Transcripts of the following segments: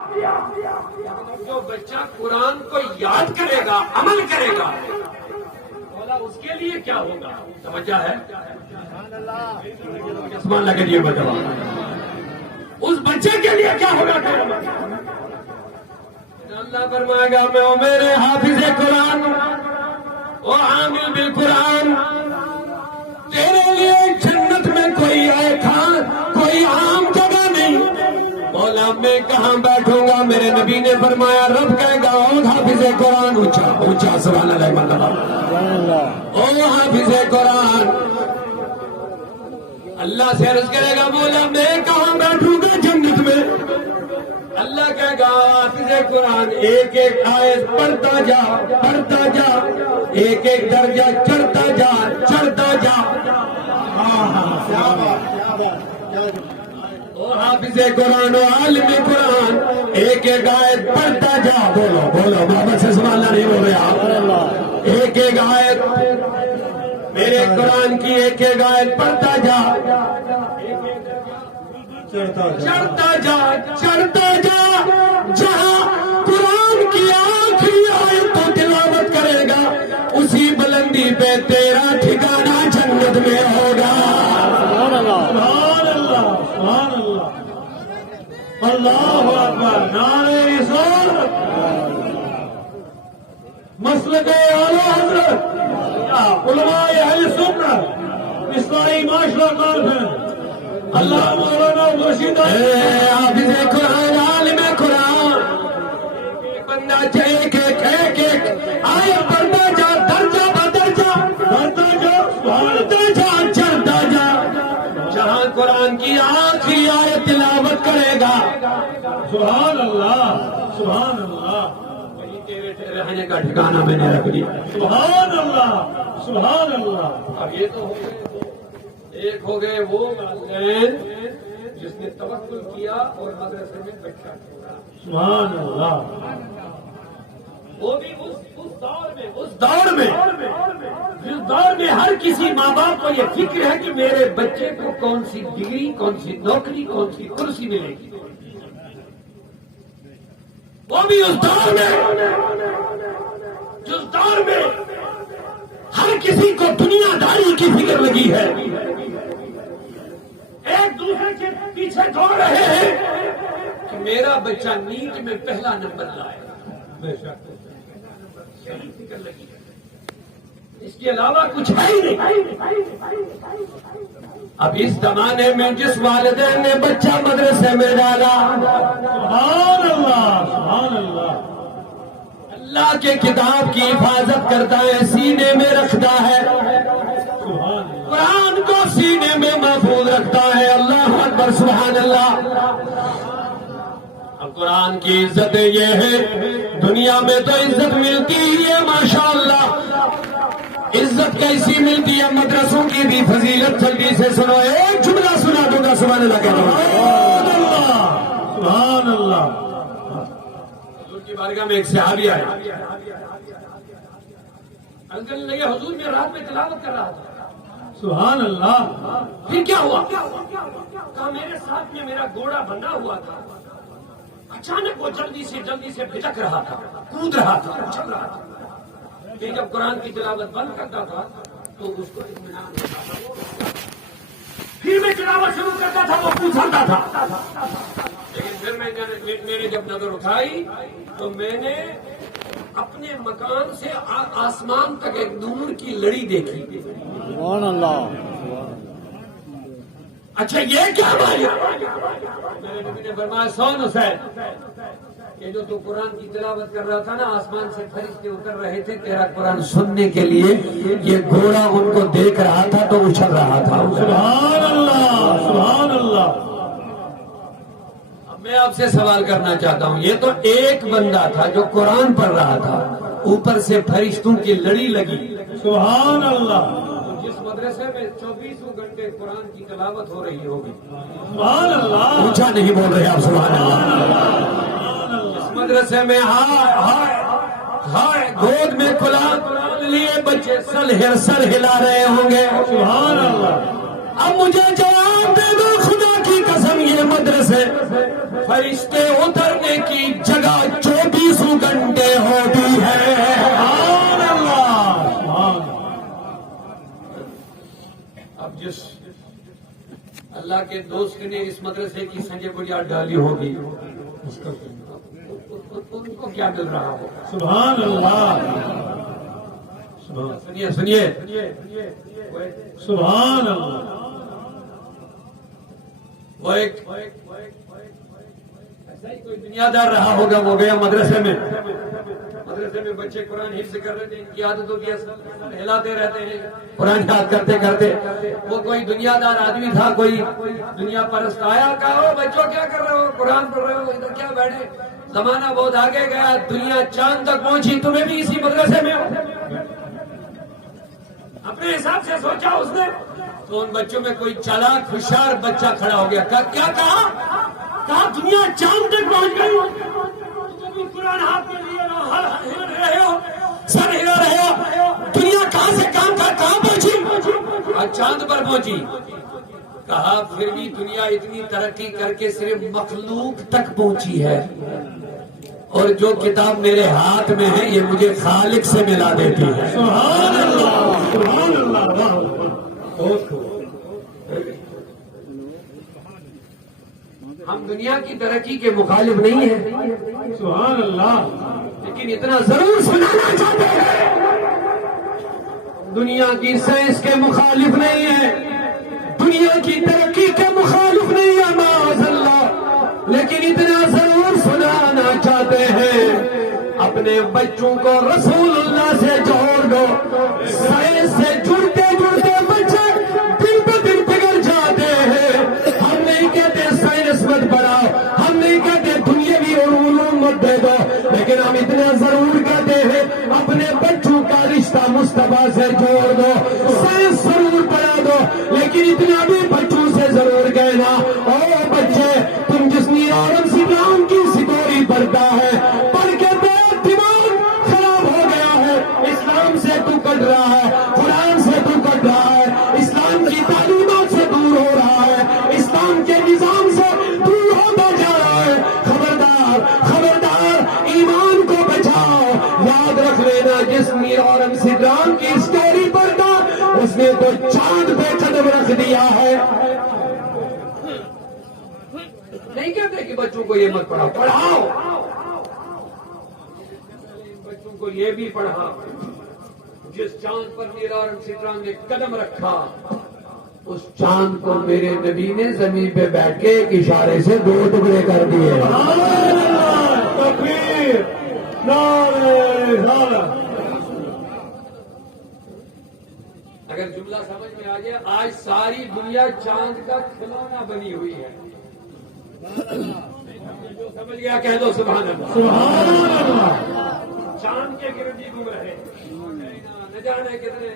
جو بچہ قرآن کو یاد کرے گا، عمل کرے گا، بولا اس کے لیے کیا ہوگا؟ توجہ ہے؟ سبحان اللہ کہیے بچہ، اس بچے کے لیے کیا ہوگا؟ اللہ فرمائے گا میں میرے حافظ قرآن و عامل بالقرآن، تیرے لیے جنت میں کوئی کوئی عام جگہ نہیں۔ مولا میں کہاں بیٹھوں گا؟ میرے نبی نے فرمایا رب کہے گا او حافظ قرآن، اونچا اونچا سبحان اللہ، او حافظ قرآن۔ اللہ سے عرض کرے گا مولا میں کہاں بیٹھوں گا جنت میں؟ اللہ کہے گا حافظ قرآن ایک ایک آیت پڑھتا جا، پڑھتا جا، ایک ایک درجہ چڑھتا جا، چڑھتا جا۔ او حافظ قرآن و عالم قرآن ایک ایک آیت پڑھتا جا۔ بولو بولو محمد سے سبحان اللہ نہیں بول رہے آپ؟ ایک ایک آیت میرے قرآن کی ایک ایک آیت پڑھتا جا، چڑھتا جا، چڑھتا جا۔ جہاں قرآن کی آخری آیت تو تلاوت کرے گا اسی بلندی پہ تیرا ٹھکانہ جنت میں ہوگا۔ سبحان اللہ، سبحان اللہ، اللہ اکبر، نعرہ رسالت، مسلک اعلی حضرت، علماء اہل سنت، اسلامی معاشرہ کانفرنس، اللہ مولانا رشید حافظ قرآن عالم قرآن، بندہ ایک ایک ایک ایک آیت پڑھتا جا، درجہ بدرجہ پڑھتا جا، پڑھتا جا، چڑھتا جا۔ جہاں قرآن کی آخری آیت تلاوت کرے گا، سبحان اللہ، سبحان اللہ، وہی تیرے رہنے کا ٹھکانہ میں نے رکھ دیا۔ سبحان اللہ، سبحان اللہ۔ اب یہ تو ہو گئے، ایک ہو گئے وہ والدین جس نے توکل کیا اور مدرسے میں بچہ چھوڑا، سبحان اللہ۔ وہ بھی اس دور میں جس دور میں ہر کسی ماں باپ کو یہ فکر ہے کہ میرے بچے کو کون سی ڈگری، کون سی نوکری، کون سی کرسی ملے گی، وہ بھی اس دور میں جس دور میں ہر کسی کو دنیا داری کی فکر لگی ہے، ایک دوسرے کے پیچھے دوڑ رہے ہیں کہ میرا بچہ نیٹ میں پہلا نمبر لائے، بے شک فکر لگی ہے، اس کے علاوہ کچھ ہے ہی نہیں۔ اب اس زمانے میں جس والدین نے بچہ مدرسے میں ڈالا، سبحان اللہ، سبحان اللہ، اللہ کے کتاب کی حفاظت کرتا ہے، سینے میں رکھتا ہے، قرآن کو سینے میں محفوظ رکھتا ہے، اللہ اکبر، سبحان اللہ۔ اب قرآن کی عزت یہ ہے، دنیا میں تو عزت ملتی ہی ہے ماشاءاللہ، عزت کیسی ملتی ہے؟ مدرسوں کی بھی فضیلت جلدی سے سنو، ایک جملہ سنا دوں گا، سبحان اللہ کہہ رہا ہوں، سبحان اللہ، سبحان اللہ۔ حضور کی بارگاہ میں ایک صحابی آئے، انکل لگے حضور میں رات میں تلاوت کر رہا تھا، سبحان اللہ۔ پھر کیا ہوا؟ کہا میرے ساتھ میں میرا گھوڑا بندھا ہوا تھا، اچانک وہ جلدی سے بھٹک رہا تھا، کود رہا تھا، چل رہا تھا، پھر جب قرآن کی تلاوت بند کرتا تھا تو اس کو اطمینان ہوتا تھا، پھر میں تلاوت شروع کرتا تھا وہ پوچھتا تھا، لیکن پھر میں نے جب نظر اٹھائی تو میں نے اپنے مکان سے آسمان تک ایک نور کی لڑی دیکھی، سبحان اللہ۔ اچھا یہ کیا بھائی؟ میرے نبی نے فرمایا سن حسین، یہ جو تو قرآن کی تلاوت کر رہا تھا نا، آسمان سے فرشتے اتر رہے تھے تیرا قرآن سننے کے لیے، یہ گھوڑا ان کو دیکھ رہا تھا تو اچھل رہا تھا، سبحان اللہ، سبحان اللہ۔ اب میں آپ سے سوال کرنا چاہتا ہوں، یہ تو ایک بندہ تھا جو قرآن پڑھ رہا تھا، اوپر سے فرشتوں کی لڑی لگی، سبحان اللہ۔ جس مدرسے میں 24 گھنٹے قرآن کی تلاوت ہو رہی ہوگی، سبحان اللہ، اونچا نہیں بول رہے آپ، سبحان اللہ، جس مدرسے میں ہائے گود میں قرآن لیے بچے سر ہلا رہے ہوں گے، سبحان اللہ۔ اب مجھے جواب دے دو خدا کی قسم، یہ مدرسے فرشتے اترنے کی کے دوست نے اس مدرسے کی سنجے بنیاد ڈالی ہوگی، ان کو کیا مل رہا ہوگا؟ سبحان اللہ، سنیے سنیے، سبحان اللہ. وہ ایک ایسا ہی کوئی دنیا دار رہا ہوگا، وہ گیا مدرسے میں بچے قرآن حفظ کر رہے تھے، ان کی عادت ہوتی ہے ہلاتے رہتے ہیں قرآن یاد کرتے کرتے. وہ کوئی دنیا دار آدمی تھا، کوئی دنیا پرست آیا، کہا وہ بچوں کیا کر رہے ہو؟ قرآن پڑھ رہے ہو؟ ادھر کیا بیٹھے؟ زمانہ بہت آگے گیا، دنیا چاند تک پہنچی، تمہیں بھی اسی مدرسے میں ہو. اپنے حساب سے سوچا اس نے، تو ان بچوں میں کوئی چالاک ہوشیار بچہ کھڑا ہو گیا. کیا کہا دنیا چاند تک پہنچ گئی، قرآن ہاتھ میں لیے رہے ہو، سر ہلا رہے ہو، دنیا کہاں سے کام کر کہاں پہنچی؟ چاند پر پہنچی. کہا پھر بھی دنیا اتنی ترقی کر کے صرف مخلوق تک پہنچی ہے، اور جو کتاب میرے ہاتھ میں ہے یہ مجھے خالق سے ملا دیتی ہے. سبحان اللہ، سبحان اللہ. ہم دنیا کی ترقی کے مخالف نہیں ہیں، سبحان اللہ، لیکن اتنا ضرور سنانا چاہتے ہیں، دنیا کی سائنس کے مخالف نہیں ہے، دنیا کی ترقی کے مخالف نہیں ہے معاذ اللہ، لیکن اتنا ضرور سنانا چاہتے ہیں، اپنے بچوں کو رسول اللہ سے جوڑ دو. سائنس سے جڑتے جڑتے بچے دن پہ دن بگڑ جاتے ہیں. ہم نہیں کہتے سائنس مت پڑھاؤ، ہم نہیں کہتے دنیاوی علوم مت دے دو، لیکن ہم اتنا ضرور کہتے ہیں اپنے بچوں کا رشتہ مصطفیٰ سے جوڑ دو. سائنس ضرور پڑھا دو، لیکن اتنا بھی بچوں سے ضرور کہنا، او بچے تم جس نیرارم اسلام کی سٹوری پڑھتا ہے، پڑھ کے تیرا دماغ خراب ہو گیا ہے، اسلام سے تو کٹ رہا ہے، قرآن سے تو کٹ رہا ہے، اسلام کی تعلیمات سے دور ہو رہا ہے، اسلام کے نظام سے دور ہوتا جا رہا ہے. خبردار خبردار، ایمان کو بچاؤ. یاد رکھ لینا، جس نیرارم اسلام کی اسٹوری پڑھتا اس نے تو چاند پہ قدم رکھ دیا ہے. نہیں کہتے کہ بچوں کو یہ مت پڑھاؤ، پڑھاؤ، بچوں کو یہ بھی پڑھا. جس چاند پر نیرارم سٹرام نے قدم رکھا، اس چاند کو میرے نبی نے زمین پہ بیٹھ کے ایک اشارے سے 2 ٹکڑے کر دیے. تکبیر، نعرہ رسالت. اگر جملہ سمجھ میں آ جائے، آج ساری دنیا چاند کا کھلونا بنی ہوئی ہے. جو سمجھ گیا کہہ دو سبحان اللہ. سبحان اللہ. چاند کے گرد ہی گھوم رہے، نہ جانے کتنے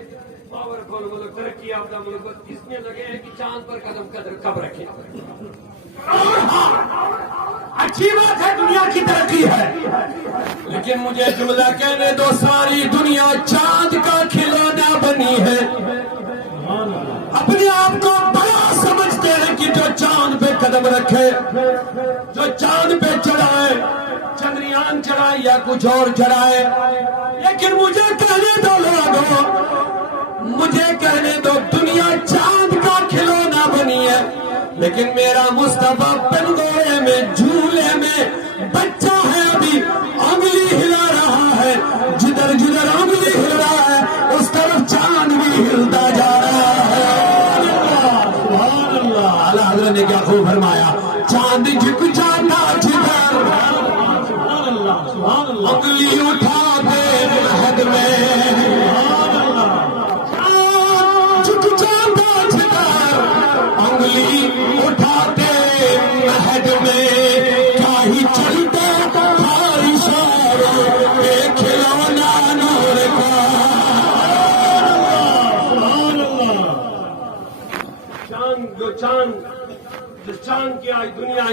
پاورفل ملک، ترقی یافتہ ملک اس میں لگے ہیں کہ چاند پر قدم کب رکھے. اچھی بات ہے، دنیا کی ترقی ہے، لیکن مجھے جملہ کہنے دو، ساری دنیا چاند کا کھلونا بنی ہے. اپنے آپ کو بڑا سمجھتے ہیں کہ جو چاند پہ قدم رکھے، جو چاند پہ چڑھائے، چندریان چڑھائے یا کچھ اور چڑھائے. لیکن مجھے کہنے دو لوگوں، مجھے کہنے دو، دنیا چاند کا کھلونا بنی ہے، لیکن میرا مصطفیٰ پنگوڑے میں جھولے میں بچہ ہے، ابھی انگلی ہلا رہا ہے، جدھر جدھر انگلی ہل رہا ہے اس طرف چاند بھی ہلتا جا رہا ہے. سبحان اللہ. اعلیٰ حضرت نے کیا خوب فرمایا، چاند جھک جاتا جدھر، سبحان اللہ، سبحان اللہ. انگلی اٹھا دے مہد میں، جھک جاتا جدھر، انگلی اٹھاتے مہد میں، کیا ہی چلتے ہر اشاروں پہ کھلونا نور کا. سبحان اللہ. چاند جس چاند کی آج دنیا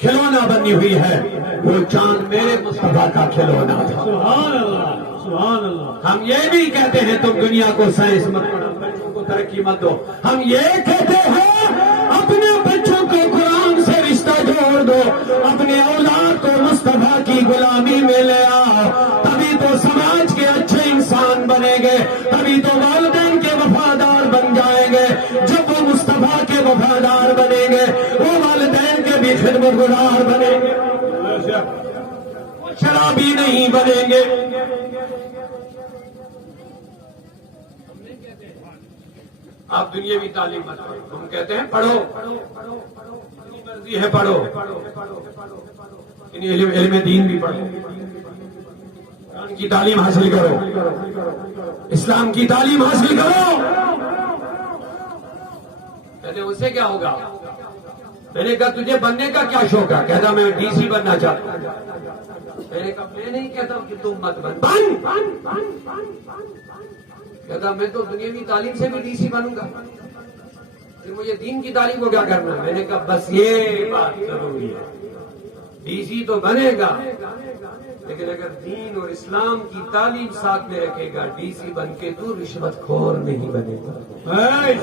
کھلونا بنی ہوئی ہے، وہ چاند میرے مصطفیٰ کا کھلونا تھا. سبحان اللہ، سبحان اللہ. ہم یہ بھی کہتے ہیں تم دنیا کو سائنس مت پڑھاؤ، بچوں کو ترقی مت دو. ہم یہ کہتے ہیں اپنے بچوں کو قرآن سے رشتہ جوڑ دو، اپنے اولاد کو مصطفیٰ کی غلامی میں لے آؤ، تبھی تو سماج کے اچھے انسان بنیں گے، تبھی تو والدین کے وفادار بن جائیں گے. جب وہ مصطفیٰ کے وفادار بنیں گے شرابی نہیں بنیں گے. آپ دنیاوی تعلیم مت پڑھو. ہم کہتے ہیں پڑھو, اپنی مرضی ہے پڑھو, علم دین بھی پڑھو, قرآن کی تعلیم حاصل کرو, اسلام کی تعلیم حاصل کرو. کہتے ہیں اس سے کیا ہوگا؟ میں نے کہا تجھے بننے کا کیا شوق ہے؟ کہتا میں ڈی سی بننا چاہتا ہوں. میں نے کہا میں نہیں کہتا ہوں کہ تم مت بن. کہتا میں تو دنیاوی تعلیم سے بھی ڈی سی بنوں گا, پھر مجھے دین کی تعلیم کو کیا کرنا ہے؟ میں نے کہا بس یہ بات ضروری ہے, ڈی سی تو بنے گا لیکن اگر دین اور اسلام کی تعلیم ساتھ میں رکھے گا, ڈی سی بن کے تو رشوت خور نہیں بنے گا.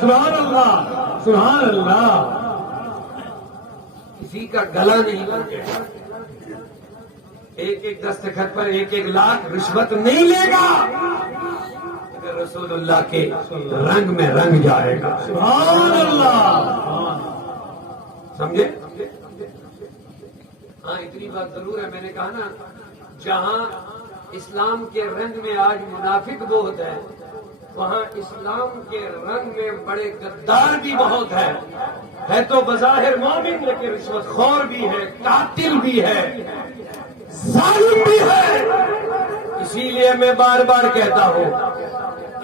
سبحان اللہ, سبحان اللہ. کسی کا گلا نہیں لگے گا, ایک ایک دستخط پر ایک ایک لاکھ رشوت نہیں لے گا, اگر رسول اللہ کے رنگ میں رنگ جائے گا. سبحان اللہ. سمجھے؟ ہاں اتنی بات ضرور ہے, میں نے کہا نا جہاں اسلام کے رنگ میں آج منافق بہت ہے, وہاں اسلام کے رنگ میں بڑے غدار بھی بہت ہے تو بظاہر مومن لیکن رشوت خور بھی ہے, قاتل بھی ہے, ظالم بھی ہے. اسی لیے میں بار بار کہتا ہوں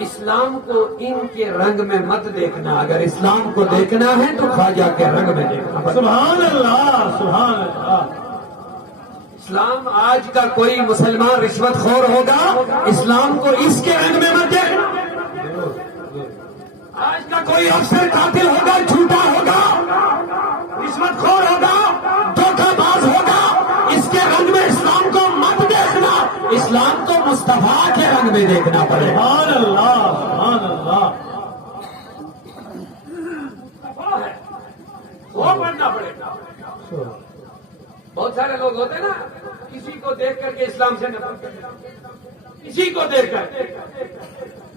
اسلام کو ان کے رنگ میں مت دیکھنا, اگر اسلام کو دیکھنا ہے تو خواجہ کے رنگ میں دیکھنا. سبحان اللہ, سبحان اللہ. اسلام آج کا کوئی مسلمان رشوت خور ہوگا, اسلام کو اس کے رنگ میں مت دیکھنا. آج کا کوئی افسر قاتل ہوگا, جھوٹا ہوگا, رشوت خور ہوگا, دھوکہ باز ہوگا, اس کے رنگ میں اسلام کو مت دیکھنا, اسلام کو مصطفیٰ کے رنگ میں دیکھنا پڑے. سبحان اللہ, سبحان اللہ. وہ بننا پڑے گا. بہت سارے لوگ ہوتے ہیں نا, کسی کو دیکھ کر کے اسلام سے نفرت کرتے, کسی کو دیکھ کر.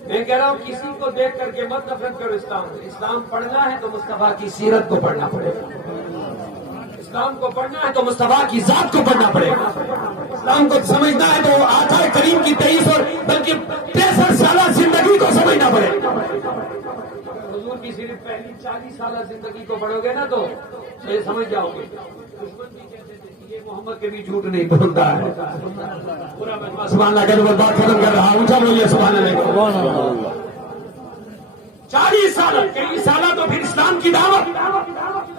میں کہہ رہا ہوں کسی کو دیکھ کر کے مت نفرت کرو اسلام سے. اسلام پڑھنا ہے تو مصطفیٰ کی سیرت کو پڑھنا پڑے گا, اسلام کو پڑھنا ہے تو مصطفیٰ کی ذات کو پڑھنا پڑے گا, اسلام کو سمجھنا ہے تو آقا کریم کی 23 اور بلکہ 63 سالہ زندگی کو سمجھنا پڑے گا. حضور کی صرف پہلی 40 سالہ زندگی کو پڑھو گے نا تو یہ سمجھ جاؤ گے. دشمن بھی کہتے تھے کہ یہ محمد کے بھی جھوٹ نہیں بولتا ہے. پورا سبحان اللہ کہہ بات ختم کر رہا, اونچا بولیے سبحان اللہ. 40 سال, کئی سالہ تو پھر اسلام کی دعوت,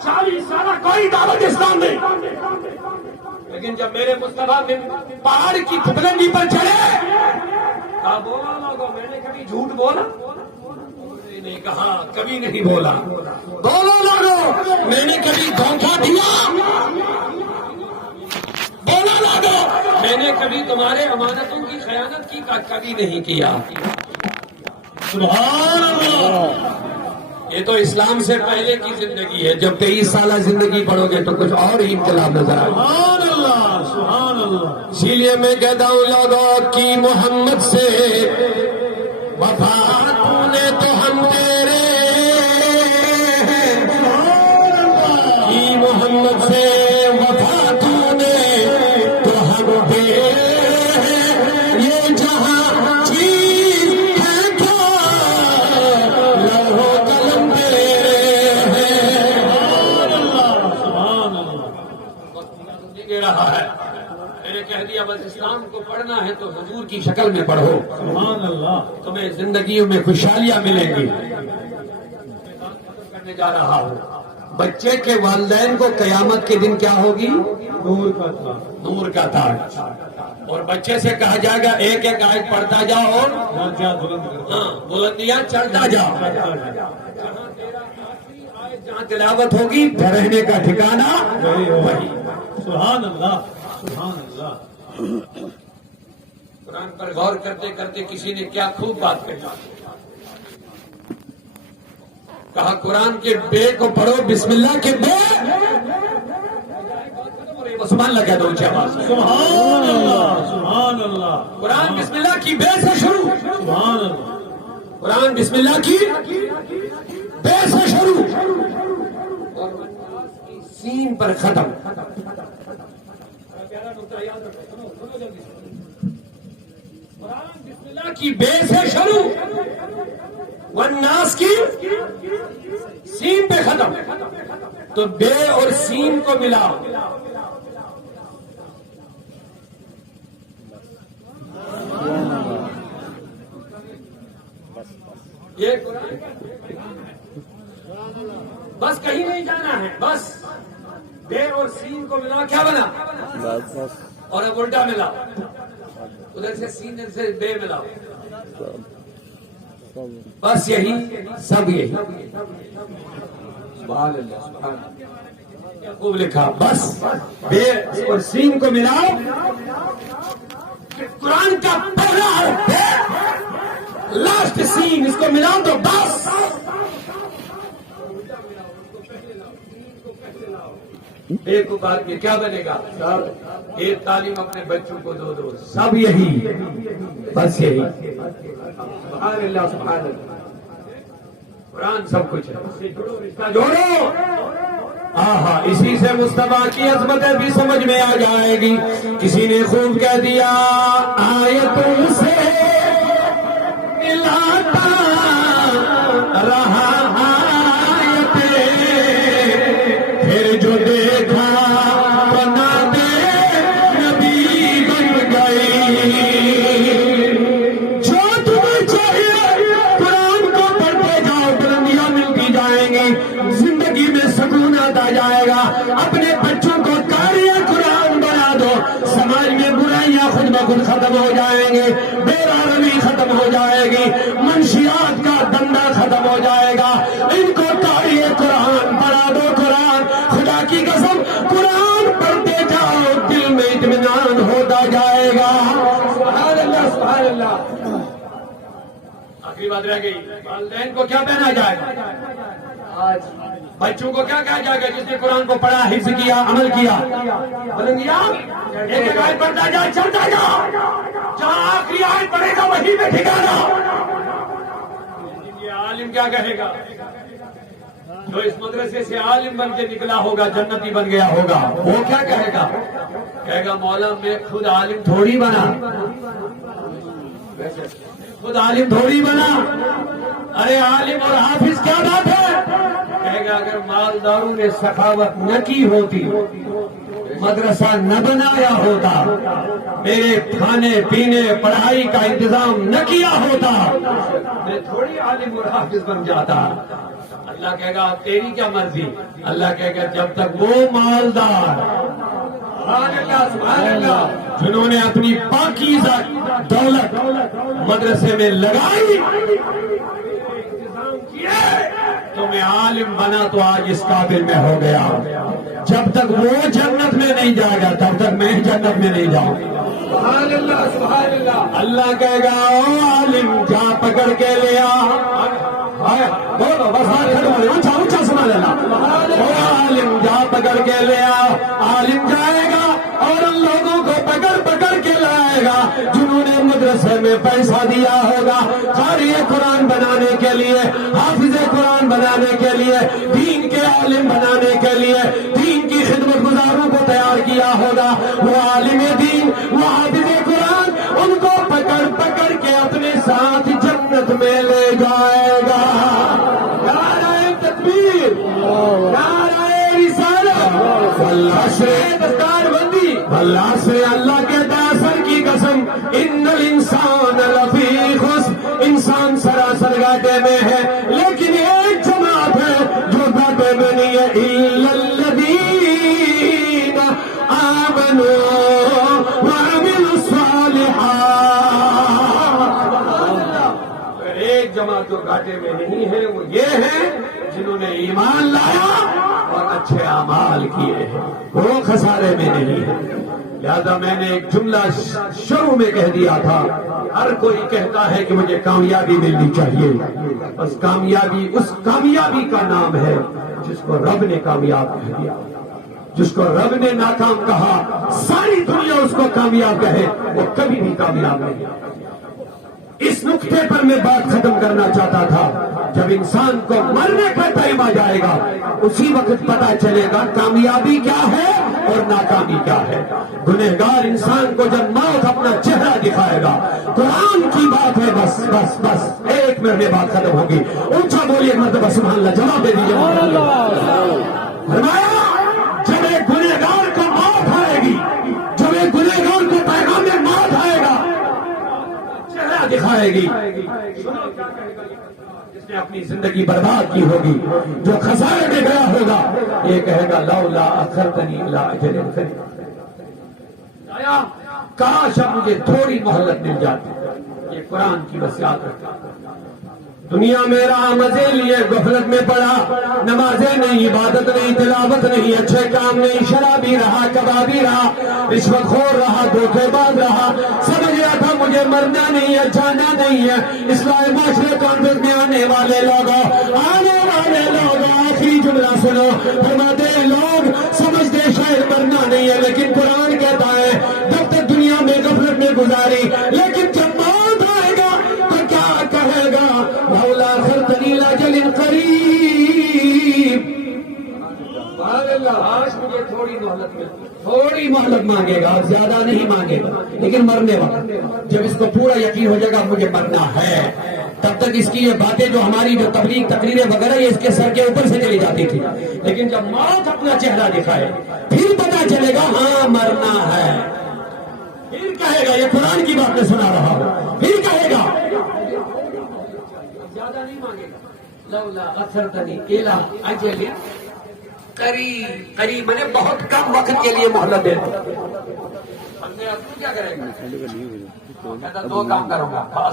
40 سالہ کوئی دعوت اسلام نہیں. لیکن جب میرے مصطفیٰ پہاڑ کی بلندی پر چڑھے, بولا لوگوں میں نے کبھی جھوٹ بولا نہیں, کہا کبھی نہیں بولا. بولو لوگوں میں نے کبھی دھوکہ دیا, بولو لوگوں میں نے کبھی تمہارے امانتوں کی خیانت کی, کبھی نہیں کیا. سبحان اللہ. یہ تو اسلام سے پہلے کی زندگی ہے, جب 23 سالہ زندگی پڑھو گے تو کچھ اور ہی انقلاب نظر آئے. سبحان اللہ, سبحان اللہ. اسی لیے میں کہتا ہوں لوگوں کی محمد سے وفا تو نے تو ہم تیرے کی محمد سے وفا تو نے تو ہم تیرے. یہ جہاں چیز ہے کیا لوح و قلم تیرے ہیں. سبحان اللہ, سبحان اللہ. وقت دے رہا ہے, میں نے کہہ دیا بس اسلام کو پڑھنا ہے تو حضور کی شکل میں پڑھو. سبحان اللہ. تمہیں زندگیوں میں خوشحالیاں ملیں گی. کرنے جا رہا ہوں, بچے کے والدین کو قیامت کے دن کیا ہوگی؟ نور کا تھا, نور کا تاج. اور بچے سے کہا جائے گا ایک ایک آیت پڑھتا جاؤ اور درجہ بلند کرتا. ہاں بلندیاں چڑھتا جاؤ. جہاں تلاوت ہوگی رہنے کا ٹھکانہ وہی. سبحان اللہ, سبحان اللہ. قرآن پر غور کرتے کرتے کسی نے کیا خوب بات کہی, کہا قرآن کے بے کو پڑھو, بسم اللہ کے بے. سبحان اللہ کہہ دو اونچی آواز میں. سبحان اللہ, سبحان اللہ. قرآن بسم اللہ کی بے سے شروع, سبحان اللہ. قرآن بسم اللہ کی بے سے شروع اور سین پر ختم. پیارا نقطہ یاد رکھو، سنو جلدی سے۔ قرآن بسم اللہ کی بے سے شروع، والناس کی سین پہ ختم، تو بے اور سین کو ملاؤ۔ یہ قرآن بس کہیں نہیں جانا ہے، بس بے اور سین کو ملا، کیا بنا؟ اور اب الٹا ملا، ادھر سے سین ادھر سے بے ملا، بس یہی سب یہی۔ سبحان اللہ، سبحان اللہ، خوب لکھا، بس بے اور سین کو ملاؤ۔ قرآن کا پہلا حرف بے، لاسٹ سین، اس کو ملاؤ تو بس۔ ایک کو بات یہ کیا بنے گا؟ ایک تعلیم اپنے بچوں کو دو، سب یہی، بس یہی۔ سبحان اللہ، سبحان اللہ، قرآن سب کچھ ہے، رشتہ جوڑو۔ آہا، اسی سے مصطفیٰ کی عظمتیں بھی سمجھ میں آ جائے گی۔ کسی نے خوب کہہ دیا، آیتوں سے ملاتا رہا جو دیکھا بنا دے نبی بن گئی۔ جو تمہیں چاہیے قرآن کو پڑھتے جاؤ، بلندیاں ملتی جائیں گی، زندگی میں سکون آتا جائے گا۔ اپنے بچوں کو قاری قرآن بنا دو، سماج میں برائیاں خود بخود ختم ہو جائیں گے، بے رحمی ختم ہو جائے گی، منشیات کا دندا ختم ہو جائے گا۔ ان کو قاری قرآن پڑھا دو، قرآن خدا کی قسم قرآن پڑھتے جاؤ، دل میں اطمینان ہوتا جائے گا۔ سبحان اللہ، سبحان اللہ۔ آخری بات رہ گئی، والدین کو کیا پہنا جائے گا؟ آج بچوں کو کیا کہا جائے گا؟ جس نے قرآن کو پڑھا، حفظ کیا، عمل کیا، بلندیا ایک ایک آیت پڑھتا جا، چلتا جا، جہاں آخری آیت پڑھے گا وہیں پہ ٹھکانا۔ یہ عالم کیا کہے گا؟ جو اس مدرسے سے عالم بن کے نکلا ہوگا، جنتی بن گیا ہوگا، وہ کیا کہے گا؟ کہے گا مولا میں خود عالم تھوڑی بنا، خود عالم تھوڑی بنا، ارے عالم اور حافظ کیا بات ہے؟ کہے گا اگر مالداروں نے سخاوت نہ کی ہوتی، مدرسہ نہ بنایا ہوتا، میرے کھانے پینے پڑھائی کا انتظام نہ کیا ہوتا، میں تھوڑی عالم اور حافظ بن جاتا۔ اللہ کہے گا تیری کیا مرضی؟ اللہ کہے گا جب تک وہ مالدار، سبحان اللہ، سبحان اللہ، جنہوں نے اپنی پاکیزہ دولت مدرسے میں لگائی، انتظام کیے، تو میں عالم بنا تو آج اس قابل میں ہو گیا۔ جب تک وہ جنت میں نہیں جائے گا تب تک میں جنت میں نہیں جاؤں گا۔ سبحان اللہ، سبحان اللہ۔ اللہ کہے گا او عالم جا پکڑ کے لیا، بولو بس اونچا اونچا سنا لینا، او عالم جا پکڑ کے لیا۔ عالم جائے گا اور ان لوگوں کو پکڑ پکڑ کے لائے گا جنہوں نے مدرسے میں پیسہ دیا ہوگا قاری قرآن بنانے کے لیے، حافظ قرآن بنانے کے لیے، دین کے عالم بنانے کے لیے، دین کی خدمت گزاروں کو تیار کیا ہوگا۔ وہ عالم دین، وہ حافظ قرآن ان کو پکڑ پکڑ کے اپنے ساتھ جنت میں لے جائے گا۔ نعرہ تکبیر، نعرہ رسالت، اللہ سے دستار بندی، اللہ سے اللہ کے داثر کی قسم، ان الانسان لفی خسر، انسان سراسر گھاٹے میں ہے، لیکن ایک جماعت ہے جو گھاٹے میں نہیں ہے، الا الذین آمنوا وعملوا الصالحات۔ ایک جماعت جو گھاٹے میں نہیں ہے وہ یہ ہے جنہوں نے ایمان لایا اور اچھے اعمال کیے ہیں، وہ خسارے میں نہیں ہے۔ لہذا میں نے ایک جملہ شروع میں کہہ دیا تھا، ہر کوئی کہتا ہے کہ مجھے کامیابی ملنی چاہیے، بس کامیابی اس کامیابی کا نام ہے جس کو رب نے کامیاب کہہ دیا۔ جس کو رب نے ناکام کہا، ساری دنیا اس کو کامیاب کہے، وہ کبھی بھی کامیاب نہیں۔ اس نقطے پر میں بات ختم کرنا چاہتا تھا. جب انسان کو مرنے کا ٹائم آ جائے گا اسی وقت پتا چلے گا کامیابی کیا ہے اور ناکامی کیا ہے. گنہگار انسان کو جب موت اپنا چہرہ دکھائے گا. قرآن کی بات ہے. بس بس بس 1 منٹ میں بات ختم ہوگی. اونچا بولیے مرتبہ سبحان اللہ. جواب دے دیجیے. فرمایا جب ایک گنہگار کو موت آئے گی, جب ایک گنہگار کو پیغام موت آئے گا چہرہ دکھائے گی. جس نے اپنی زندگی برباد کی ہوگی, جو خسارے میں گیا ہوگا, یہ کہے گا لولا اخرتنی الی اجل قریب, کاش اب مجھے تھوڑی مہلت مل جاتی. یہ قرآن کی وصیت رکھتا. دنیا میں رہا مزے لیے, غفلت میں پڑا, نمازیں نہیں, عبادت نہیں, تلاوت نہیں, اچھے کام نہیں, شرابی رہا, کبابی رہا, رشوت خور رہا, دھوکے باز رہا. سمجھ گیا تھا مجھے مرنا نہیں ہے, جانا نہیں ہے. اصلاح معاشرے کانفرنس میں آنے والے لوگوں, آخری جملہ سنو. فرماتے لوگ سمجھتے شاید مرنا نہیں ہے, لیکن قرآن کہتا ہے جب تک دنیا میں غفلت میں گزاری, لیکن جب موت آئے گا تو کیا کہے گا, مولا اخرتنی الی اجل قریب. آج مجھے تھوڑی مہلت ملتی, تھوڑی مہلت مانگے گا, زیادہ نہیں مانگے گا, لیکن مرنے وقت جب اس کو پورا یقین ہو جائے گا مجھے مرنا ہے, تب تک اس کی یہ باتیں جو ہماری جو تبلیغ تقریریں وغیرہ یہ اس کے سر کے اوپر سے چلی جاتی تھی. لیکن جب موت اپنا چہرہ دکھائے پھر پتا چلے گا ہاں مرنا ہے. پھر کہے گا, یہ قرآن کی بات میں سنا رہا ہوں, پھر کہے گا زیادہ نہیں مانگے گا, لولا اخرتنی الی اجل قریب. قریب میں نے بہت کم وقت کے لیے مہلت دے دو. کیا کرے گا, کہتا 2 کام کروں گا,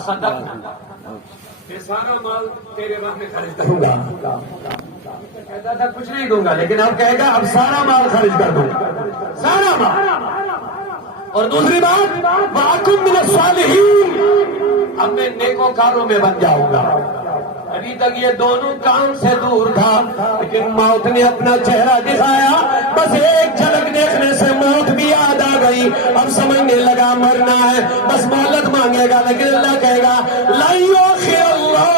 سارا مال تیرے وقت میں خرچ کروں گا. کہتا تھا کچھ نہیں دوں گا, لیکن اب کہے گا اب سارا مال خرچ کر دوں, سارا مال. اور دوسری بات وَأَكُن مِّنَ الصَّالِحِينَ, اب میں نیکوکاروں میں بن جاؤں گا. ابھی تک یہ دونوں کام سے دور تھا, لیکن موت نے اپنا چہرہ دکھایا. بس ایک جھلک دیکھنے سے موت بھی یاد آ گئی. اب سمجھنے لگا مرنا ہے, بس مہلت مانگے گا, لیکن اللہ کہے گا لا یؤخر اللہ,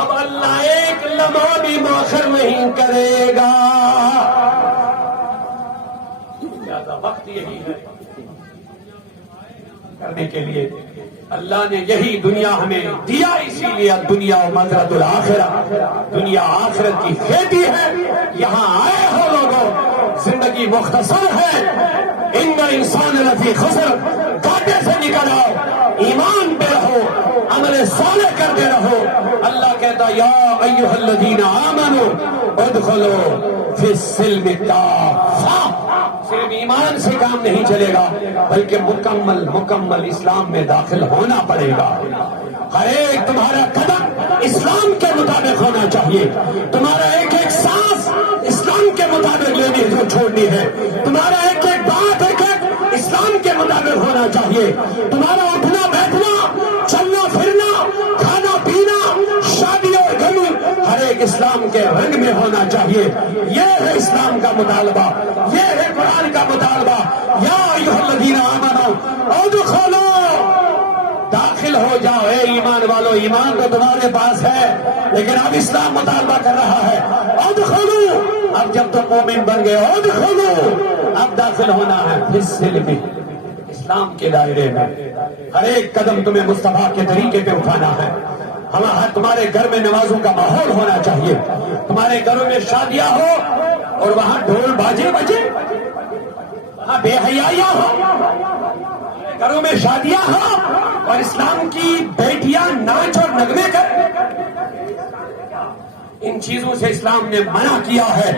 اب اللہ ایک لمحہ بھی مؤخر نہیں کرے گا. وقت یہی ہے کرنے کے لیے. اللہ نے یہی دنیا ہمیں دیا, اسی لیے دنیا و مزرعۃ الآخرہ, دنیا آخرت کی کھیتی ہے. یہاں آئے ہو لوگوں, زندگی مختصر ہے. ان انسان لفی خسر, گھاٹے سے نکل آؤ, ایمان پہ رہو, عمل صالح کرتے رہو. اللہ کہتا یا ایھا الذین آمنوا ادخلوا فی السلم کافہ. صرف ایمان سے کام نہیں چلے گا, بلکہ مکمل اسلام میں داخل ہونا پڑے گا. ہر ایک تمہارا قدم اسلام کے مطابق ہونا چاہیے. تمہارا ایک ایک سانس اسلام کے مطابق لینی ہے, چھوڑنی ہے. تمہارا ایک ایک بات ایک ایک اسلام کے مطابق ہونا چاہیے. تمہارا اٹھنا بیٹھنا, چلنا پھرنا, کھانا پینا, شادی اور گھر, ہر ایک اسلام کے رنگ میں ہونا چاہیے. یہ ہے اسلام کا مطالبہ, یہ ہے قرآن کا مطالبہ. یا ایھا الذین آمنوا ادخلوا, داخل ہو جاؤ. اے ایمان والو, ایمان تو تمہارے پاس ہے, لیکن اب اسلام مطالبہ کر رہا ہے ادخلوا. اب جب تم مومن بن گئے ادخلوا, اب داخل ہونا ہے فی السلم, اسلام کے دائرے میں. ہر ایک قدم تمہیں مصطفیٰ کے طریقے پہ اٹھانا ہے. تمہارے گھر میں نمازوں کا ماحول ہونا چاہیے. تمہارے گھروں میں شادیاں ہو اور وہاں ڈھول باجے بجے, وہاں بے حیائیاں ہو. گھروں میں شادیاں ہو اور اسلام کی بیٹیاں ناچ اور نغمے کر. ان چیزوں سے اسلام نے منع کیا ہے.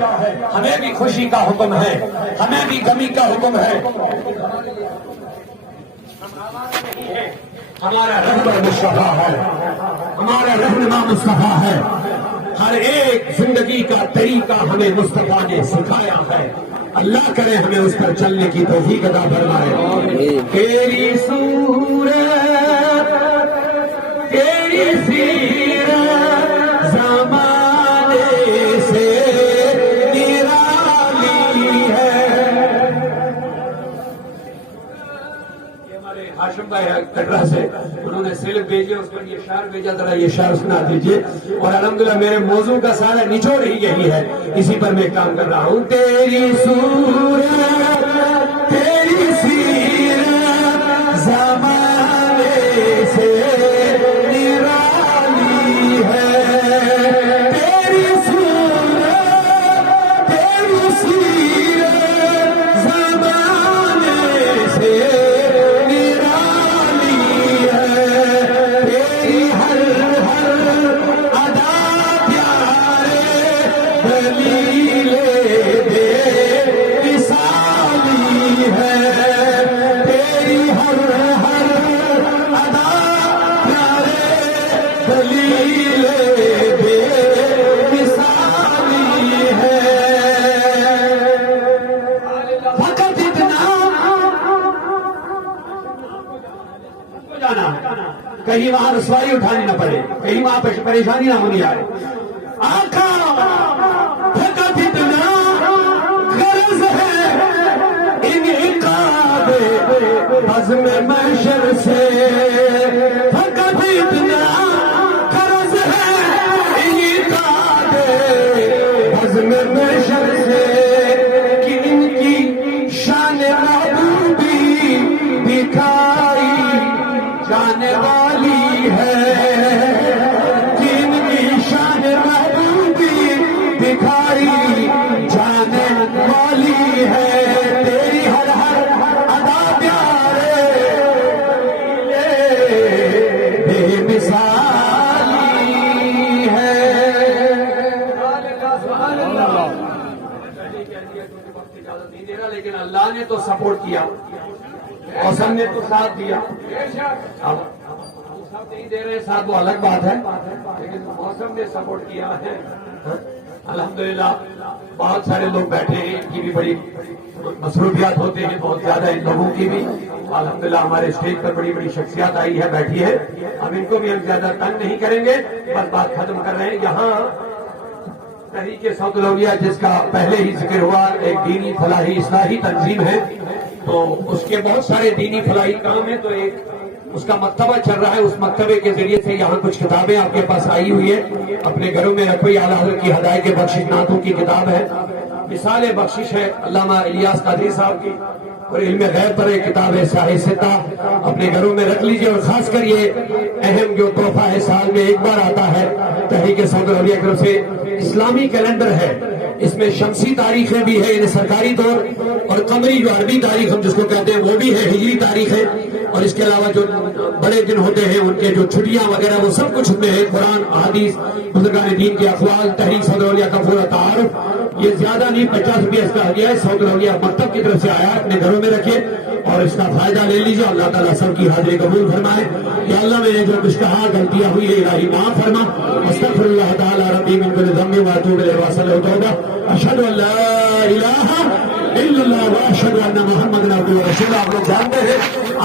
ہمیں بھی خوشی کا حکم ہے, ہمیں بھی غمی کا حکم ہے. ہمارا رہبر مصطفیٰ ہے, ہمارا رہنما مصطفیٰ ہے. ہر ایک زندگی کا طریقہ ہمیں مصطفیٰ نے سکھایا ہے. اللہ کرے ہمیں اس پر چلنے کی توفیق عطا فرمائے. تیری صورت تیری سیرت زمانے سے نرالی ہے. ہاشم بھائی کٹرا سے انہوں نے سلک بھیجے، اس پر یہ شعر بھیجا، ذرا یہ شعر سنا دیجیے. اور الحمدللہ میرے موضوع کا سارا نچوڑ ہی یہی ہے، اسی پر میں کام کر رہا ہوں. تیری صورت تیری سیرت زمانے سے نرالی ہے، تیری صورت تیری سیرت زمانے سے نرالی ہے، تیری ہر ادا پیارے دلیل بے مثالی ہے، تیری ہر ادا پیارے دلیل بے مثالی ہے. فقط اتنا جانا کہیں وہاں رسوائی اٹھانی نہ پڑے، کہیں وہاں پریشانی نہ ہونی آئے. آقا فقط اتنا غرض ہے انعقاد بزم محشر سے، فقط اتنا غرض ہے انعقاد بزم محشر سے کہ ان کی شان محبوبی دکھائی جانے والی ہے، کہ ان کی شان محبوبی دکھائی جانے والی ہے، تیری ہر ادا پیارے بے مثالی ہے. اجازت نہیں دے رہا، لیکن اللہ نے تو سپورٹ کیا، موسم نے تو ساتھ دیا. اب سب نہیں دے رہے ساتھ، وہ الگ بات ہے، لیکن موسم نے سپورٹ کیا ہے. الحمدللہ بہت سارے لوگ بیٹھے ہیں، ان کی بھی بڑی مصروفیات ہوتے ہیں، بہت زیادہ ان لوگوں کی بھی. الحمدللہ ہمارے اسٹیج پر بڑی بڑی شخصیات آئی ہے، بیٹھی ہے. ہم ان کو بھی ہم زیادہ تنگ نہیں کریں گے، بس بات ختم کر رہے ہیں. یہاں تحریک صوت الاولیاء جس کا پہلے ہی ذکر ہوا، ایک دینی فلاحی اصلاحی تنظیم ہے، تو اس کے بہت سارے دینی فلاحی کام ہیں. تو ایک اس کا مکتبہ چل رہا ہے، اس مکتبے کے ذریعے سے یہاں کچھ کتابیں آپ کے پاس آئی ہوئی ہے، اپنے گھروں میں رکھو. اعلیٰ حضرت کی ہدایت کے بخشش نعتوں کی کتاب ہے، مثال بخشش ہے علامہ الیاس قادری صاحب کی، اور علم غیب پر ایک کتاب ہے ساحِ ستہ، اپنے گھروں میں رکھ لیجئے. اور خاص کر یہ اہم جو تحفہ ہے، سال میں ایک بار آتا ہے تحریک صوت الاولیاء کی طرف سے، اسلامی کیلنڈر ہے. اس میں شمسی تاریخیں بھی ہے، یعنی سرکاری طور، اور قمری جو عربی تاریخ ہم جس کو کہتے ہیں وہ بھی ہے، ہجری تاریخ ہے. اور اس کے علاوہ جو بڑے دن ہوتے ہیں ان کے جو چھٹیاں وغیرہ وہ سب کچھ میں ہے. قرآن، احادیث، بزرگان دین کے اقوال، تحریک صوت الاولیاء کا پورا تعارف. یہ زیادہ نہیں، 50 روپیہ اس کا ہدیہ ہے، صوت الاولیاء مکتب کی طرف سے آیا، اپنے گھروں میں رکھیے اور اس کا فائدہ لے لیجیے. اللہ تعالیٰ سب کی حاضری قبول فرمائے. یا اللہ میں نے جو کچھ کہا غلطیاں ہوئی ہے الہی معاف فرما. استغفر اللہ تعالیٰ ربی من کل ذنب واتوب الیہ واصلی توبہ. اشہد ان لا الہ الا اللہ واشہد ان محمد عبدہ ورسولہ. آپ لوگ جانتے ہیں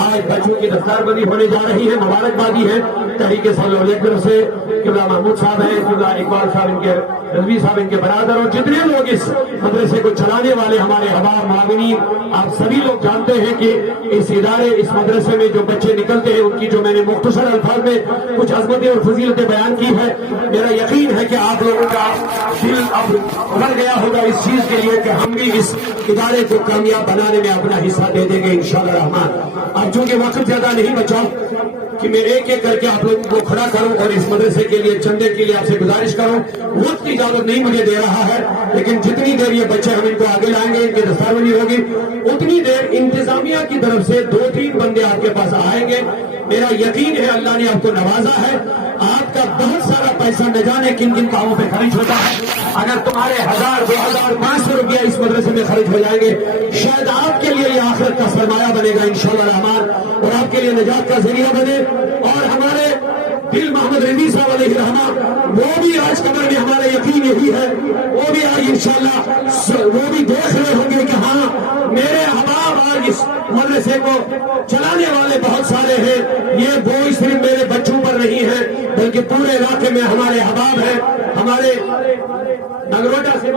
آج بچوں کی دفتر بندی ہونے جا رہی ہے، مبارکبادی ہے تحریک صوت الاولیاء کی طرف سے. قبلہ محمود صاحب ہیں، قبلہ اقبال صاحب، ان کے رضوی صاحب ان کے برادر، اور جتنے لوگ اس مدرسے کو چلانے والے ہمارے احباب معاونین، آپ سبھی لوگ جانتے ہیں کہ اس ادارے، اس مدرسے میں جو بچے نکلتے ہیں ان کی جو میں نے مختصر الفاظ میں کچھ عظمتیں اور فضیلتیں بیان کی ہے. میرا یقین ہے کہ آپ لوگوں کا دل اب ابھر گیا ہوگا اس چیز کے لیے کہ ہم بھی اس ادارے کو کامیاب بنانے میں اپنا حصہ دے دیں گے انشاءاللہ الرحمن. اب چونکہ وقت زیادہ نہیں بچا کہ میں ایک ایک کر کے آپ لوگوں کو کھڑا کروں اور اس مدرسے کے لیے چندے کے لیے آپ سے گزارش کروں. وقت کی اجازت نہیں مجھے دے رہا ہے، لیکن جتنی دیر یہ بچے ہم ان کو آگے لائیں گے، ان کی دستاروی ہوگی، اتنی دیر انتظامیہ کی طرف سے 2-3 بندے آپ کے پاس آئیں گے. میرا یقین ہے اللہ نے آپ کو نوازا ہے. آپ کا بہت سارا پیسہ نہ جانے کن کن کاموں پہ خرچ ہوتا ہے. اگر تمہارے 1000، 2000، 500 روپیہ اس مدرسے میں خرچ ہو جائیں گے، شاید آپ کے لیے یہ آخرت کا سرمایہ بنے گا انشاءاللہ الرحمن، اور آپ کے لیے نجات کا ذریعہ بنے. اور ہمارے دل محمد رضوی صاحب علیہ الرحمہ، وہ بھی آج قبر میں ہمارا یقین یہی ہے، وہ بھی آج انشاءاللہ وہ بھی دیکھ رہے ہوں گے کہ ہاں میرے احباب آج اس مدرسے کو چلانے والے بہت سارے ہیں. یہ بوجھ صرف میرے بچوں پر نہیں ہے بلکہ پورے علاقے میں ہمارے احباب ہیں. ہمارے نگروٹا سے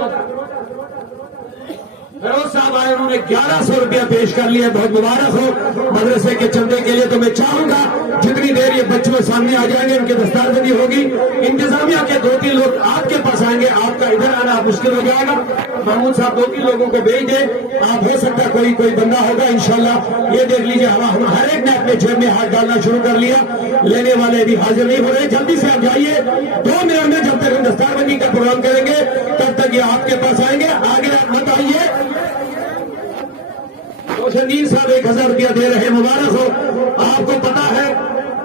فیروز صاحب آئے, انہوں نے 1100 روپیہ پیش کر لیا. بہت مبارک ہو مدرسے کے چندے کے لیے. تو میں چاہوں گا جتنی دیر یہ بچوں سامنے آ جائیں گے ان کی دستار بندی ہوگی, انتظامیہ کے 2-3 لوگ آپ کے پاس آئیں گے. آپ کا ادھر آنا مشکل ہو جائے گا. محمود صاحب 2-3 لوگوں کو بھیج دیں. آپ ہو سکتا ہے کوئی بندہ ہوگا انشاءاللہ. یہ دیکھ لیجیے ہم ہر ایک نے اپنے جیب میں ہاتھ ڈالنا شروع کر لیا. لینے والے بھی حاضر نہیں ہو رہے. جلدی سے آپ جائیے. 2 منٹ میں جب تک ہم دستار بندی کا پروگرام کریں گے تب تک یہ آپ کے پاس آئیں گے. آگے مت آئیے. روشنین صاحب 1000 روپیہ دے رہے. مبارک ہو. آپ کو پتا ہے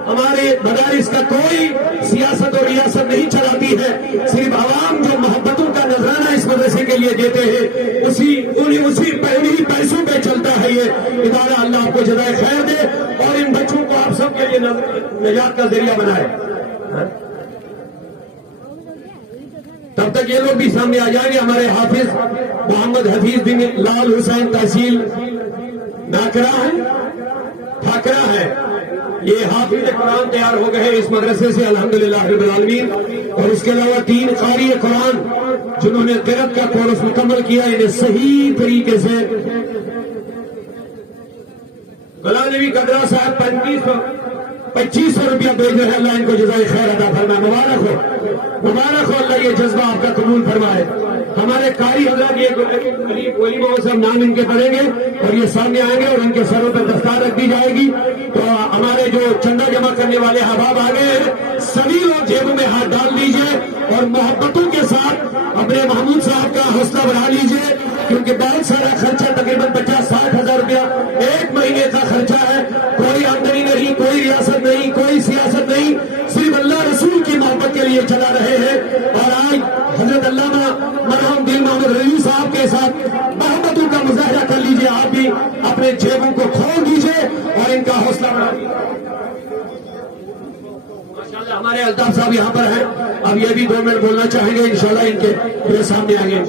ہمارے مدارس کا کوئی سیاست اور ریاست نہیں چلاتی ہے. صرف عوام جو محبتوں کا نذرانہ اس مدرسے کے لیے دیتے ہیں اسی پیسوں پہ چلتا ہے یہ ادارہ. اللہ آپ کو جزائے خیر دے اور ان بچوں کو آپ سب کے لیے نجات کا ذریعہ بنائے. تب تک یہ لوگ بھی سامنے آ جائیں گے. ہمارے حافظ محمد حفیظ بن لال حسین تحصیل ٹھاکرا ہے. یہ حافظ قرآن تیار ہو گئے اس مدرسے سے الحمدللہ رب العالمین. اور اس کے علاوہ 3 قاری قرآن جنہوں نے قرأت کا کورس مکمل کیا. انہیں صحیح طریقے سے غلام نبی قدرہ صاحب 2500 روپیہ بھیج رہے ہیں. اللہ ان کو جزائے خیر عطا فرمائے. مبارک ہو مبارک ہو. اللہ یہ جذبہ آپ کا قبول فرمائے. ہمارے قاری حضرات یہ ولی بہت سے نام ان کے پڑیں گے اور یہ سامنے آئیں گے اور ان کے سروں پر دستار رکھ دی جائے گی. تو ہمارے جو چندہ جمع کرنے والے احباب آ گئے ہیں سبھی لوگ جیبوں میں ہاتھ ڈال دیجئے اور محبتوں کے ساتھ اپنے محمود صاحب کا حوصلہ بڑھا لیجئے. کیونکہ بہت سارا خرچہ تقریباً 50-60 ہزار روپیہ ایک مہینے کا خرچہ ہے. کوئی آمدنی نہیں, کوئی ریاست نہیں, کوئی سیاست نہیں, صرف اللہ رسول کی محبت کے لیے چلا رہے ہیں. اور آج حضرت علامہ مرحوم دین محمد رضوی صاحب کے ساتھ محبتوں کا مظاہرہ کر لیجئے. آپ بھی اپنے جیبوں کو کھول دیجئے اور ان کا حوصلہ بڑھا دیجئے. ماشاءاللہ ہمارے الطاف صاحب یہاں پر ہیں. اب یہ بھی 2 منٹ بولنا چاہیں گے. انشاءاللہ ان کے میرے سامنے آئیں گے.